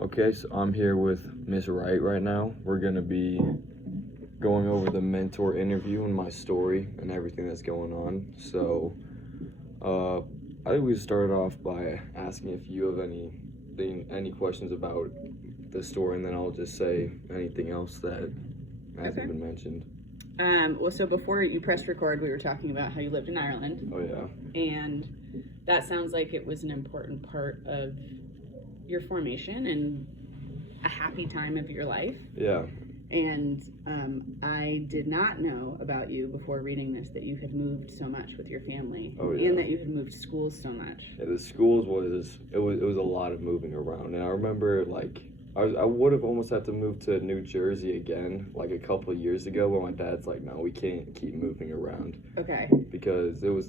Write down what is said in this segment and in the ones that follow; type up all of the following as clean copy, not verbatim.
Okay, so I'm here with Miss Wright right now. We're gonna be going over the mentor interview and my story and everything that's going on. So, I think we started off by asking if you have any questions about the story, and then I'll just say anything else that hasn't been mentioned. Well, so before you pressed record, we were talking about how you lived in Ireland. Oh yeah. And that sounds like it was an important part of your formation and a happy time of your life. Yeah. And I did not know about you before reading this that you had moved so much with your family. Oh, yeah. And that you had moved schools so much. Yeah, the schools was a lot of moving around, and I remember I would have almost had to move to New Jersey again like a couple of years ago, but my dad's like, no, we can't keep moving around. Okay. Because it was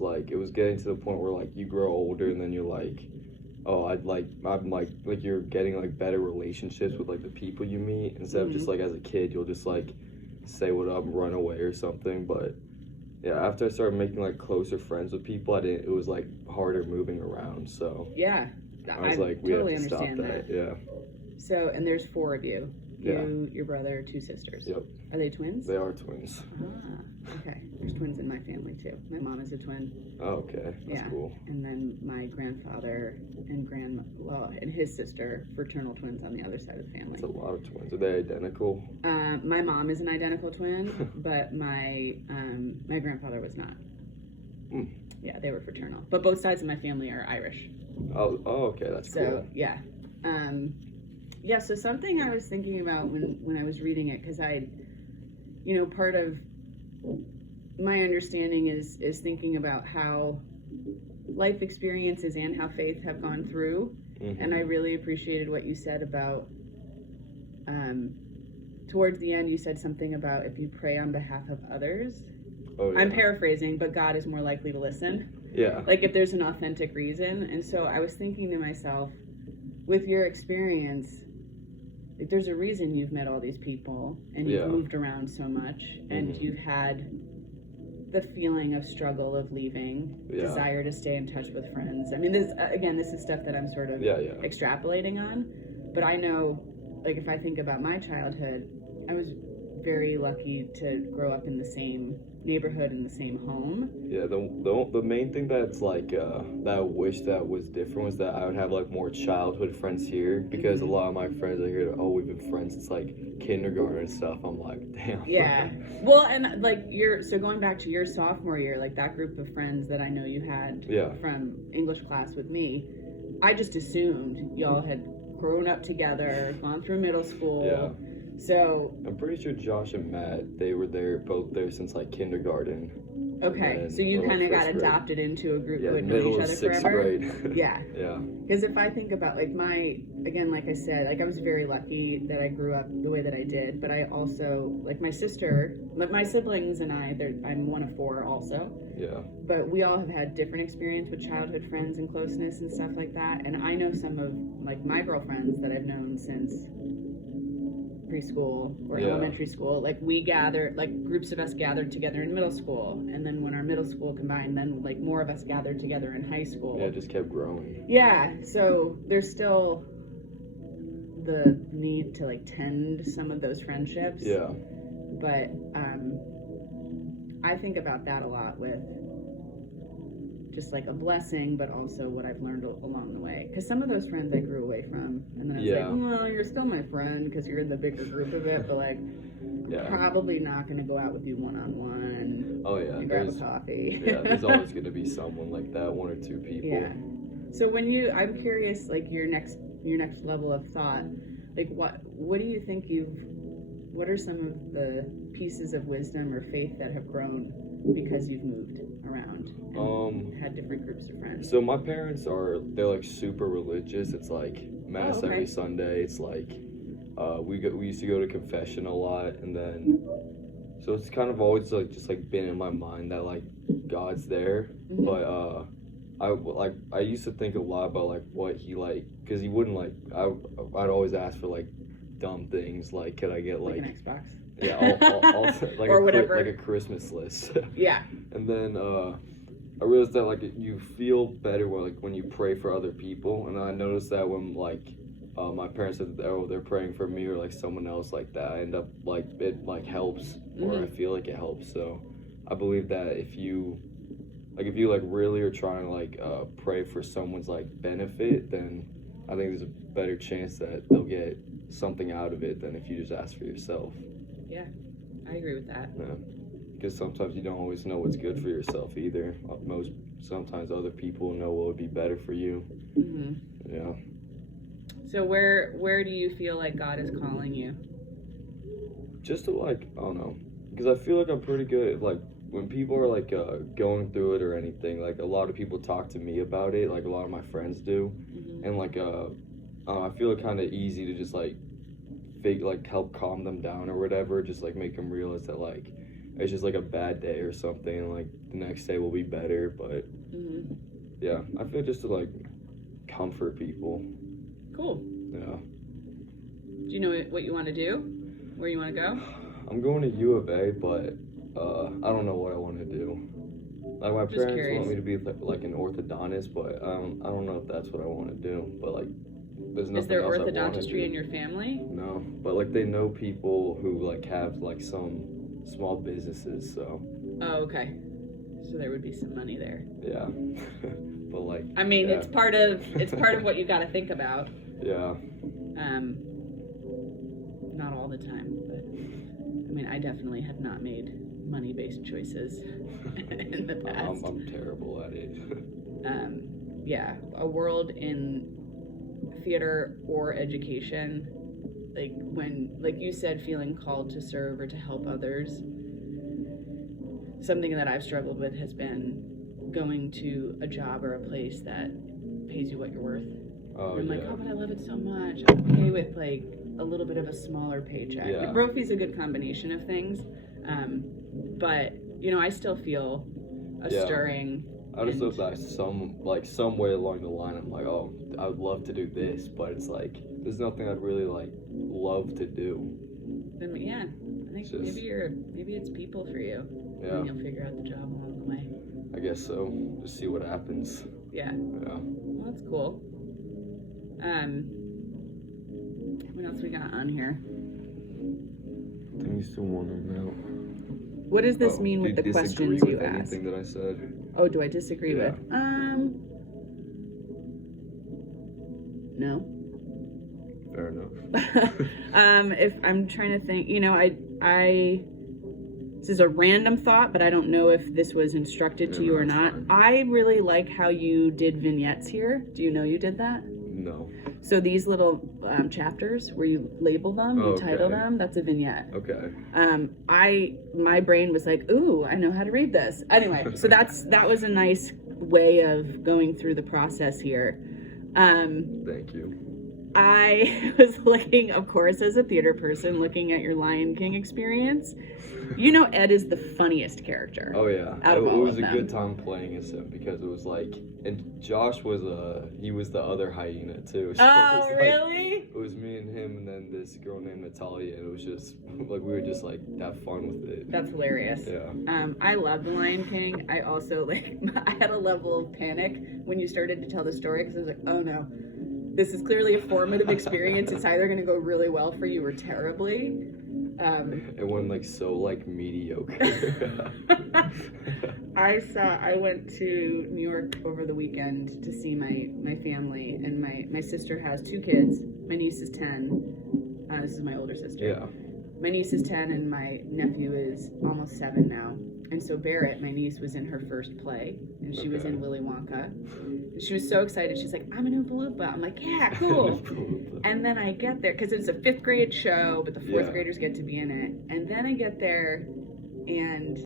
getting to the point where like you grow older and then you're like, oh, I'm you're getting like better relationships with like the people you meet instead of just like as a kid you'll just like say what up and run away or something. But yeah, after I started making like closer friends with people, it was like harder moving around. So yeah, I was like, we totally have to stop understand that. Yeah. So, and there's 4 of you. Yeah. You, your brother, 2 sisters. Yep. Are they twins? They are twins. Ah, okay. There's twins in my family too. My mom is a twin. Oh, okay. That's cool. And then my grandfather and his sister, fraternal twins on the other side of the family. That's a lot of twins. Are they identical? My mom is an identical twin, but my grandfather was not. Mm. Yeah, they were fraternal. But both sides of my family are Irish. Oh, okay. That's cool. So, yeah. Yeah, so something I was thinking about when I was reading it, because part of my understanding is thinking about how life experiences and how faith have gone through. Mm-hmm. And I really appreciated what you said about, towards the end, you said something about if you pray on behalf of others. Oh, yeah. I'm paraphrasing, but God is more likely to listen. Yeah. Like if there's an authentic reason. And so I was thinking to myself, with your experience, there's a reason you've met all these people and you've moved around so much and you've had the feeling of struggle of leaving, desire to stay in touch with friends. I mean, this is stuff that I'm sort of extrapolating on, but I know, like, if I think about my childhood, I was very lucky to grow up in the same neighborhood in the same home. Yeah, the main thing that's like that I wish that was different was that I would have like more childhood friends here, because a lot of my friends are here. Oh, we've been friends since like kindergarten and stuff. I'm like, damn. Yeah. Well, and like going back to your sophomore year, like that group of friends that I know you had from English class with me, I just assumed y'all had grown up together, gone through middle school. Yeah. So I'm pretty sure Josh and Matt, they were both there since like kindergarten. Okay, so you kind of got adopted into a group who had known each other sixth forever. Grade. Yeah. Yeah. Because if I think about like like I said, like I was very lucky that I grew up the way that I did, but I also, like my siblings and I'm one of 4 also. Yeah. But we all have had different experience with childhood friends and closeness and stuff like that. And I know some of like my girlfriends that I've known since preschool or elementary school. Like we gathered, like groups of us gathered together in middle school, and then when our middle school combined, then like more of us gathered together in high school. Yeah, it just kept growing. Yeah, so there's still the need to like tend some of those friendships. Yeah. But I think about that a lot with just like a blessing, but also what I've learned along the way. Because some of those friends I grew away from, and then I was like, well, you're still my friend because you're in the bigger group of it, but like, I'm probably not going to go out with you one-on-one. Oh yeah, and grab a coffee. Yeah, there's always going to be someone like that, 1 or 2 people. Yeah. So I'm curious, like your next level of thought, like what do you think what are some of the pieces of wisdom or faith that have grown because you've moved around and had different groups of friends? So my parents they're like super religious. It's like mass every Sunday. It's like we used to go to confession a lot, and then so it's kind of always like just like been in my mind that like God's there. Mm-hmm. But I used to think a lot about like what he like, because he wouldn't like I'd always ask for like dumb things like, could I get like an Xbox? Yeah, all like or whatever, like a Christmas list. Yeah. And then I realized that like you feel better when you pray for other people, and I noticed that when like my parents said that, oh, they're praying for me or like someone else like that, I end up like it like helps, or I feel like it helps. So I believe that if you like really are trying to like pray for someone's like benefit, then I think there's a better chance that they'll get something out of it than if you just ask for yourself. Yeah, I agree with that. Yeah. Because sometimes you don't always know what's good for yourself either. Sometimes other people know what would be better for you. Yeah. So where do you feel like God is calling you? Just to like, I don't know, because I feel like I'm pretty good at like when people are like going through it or anything. Like a lot of people talk to me about it, like a lot of my friends do, and like I feel it kind of easy to just like help calm them down or whatever, just like make them realize that like it's just like a bad day or something, and like the next day will be better. But yeah, I feel just to like comfort people. Cool. Yeah. Do you know what you want to do? Where you want to go? I'm going to U of A, but I don't know what I want to do. Like my parents want me to be like an orthodontist, but I don't know if that's what I want to do. But like, there's nothing. Is there else I want to orthodontistry do. in your family? No, but like they know people who like have like some small businesses, so. Oh, okay. So there would be some money there. Yeah. But like. I mean, it's part of what you got to think about. Yeah. Not all the time, but I mean, I definitely have not made money-based choices in the past. I'm terrible at it. Yeah, a world in theater or education, like when, like you said, feeling called to serve or to help others. Something that I've struggled with has been going to a job or a place that pays you what you're worth. I'm like, oh, but I love it so much. I'm okay with like a little bit of a smaller paycheck. Yeah. Like, Brophy's a good combination of things, but you know, I still feel a stirring. I just hope that some way along the line, I'm like, oh, I would love to do this, but it's like there's nothing I'd really like love to do. Then yeah, I think maybe it's people for you. Yeah. And you'll figure out the job along the way. I guess so. Just see what happens. Yeah. Yeah. Well, that's cool. What else we got on here? I think you still want them now. What does this mean with the questions you asked? Anything that I said? Oh, do I disagree with? No. Fair enough. If I'm trying to think, you know, I this is a random thought, but I don't know if this was instructed to you or not. Fine. I really like how you did vignettes here. Do you know you did that? No. So these little chapters where you label them, you title them, that's a vignette. Okay. My brain was like, ooh, I know how to read this. Anyway, so that was a nice way of going through the process here. Thank you. I was looking, of course, as a theater person, looking at your Lion King experience. You know, Ed is the funniest character. Oh yeah, it was a good time playing as him because it was like, and Josh was he was the other hyena too. So oh really? It was me and him, and then this girl named Natalia, and it was just like we would just like have fun with it. That's hilarious. Yeah. I love the Lion King. I also I had a level of panic when you started to tell the story because I was like, oh no. This is clearly a formative experience. It's either going to go really well for you or terribly. It went like so like mediocre. I went to New York over the weekend to see my family, and my sister has 2 kids. My niece is 10. This is my older sister. Yeah. My niece is 10 and my nephew is almost 7 now. And so Barrett, my niece, was in her first play, and she was in Willy Wonka. And she was so excited. She's like, I'm an Oompa Loompa. I'm like, yeah, cool. And then I get there, because it's a 5th grade show, but the 4th graders get to be in it. And then I get there, and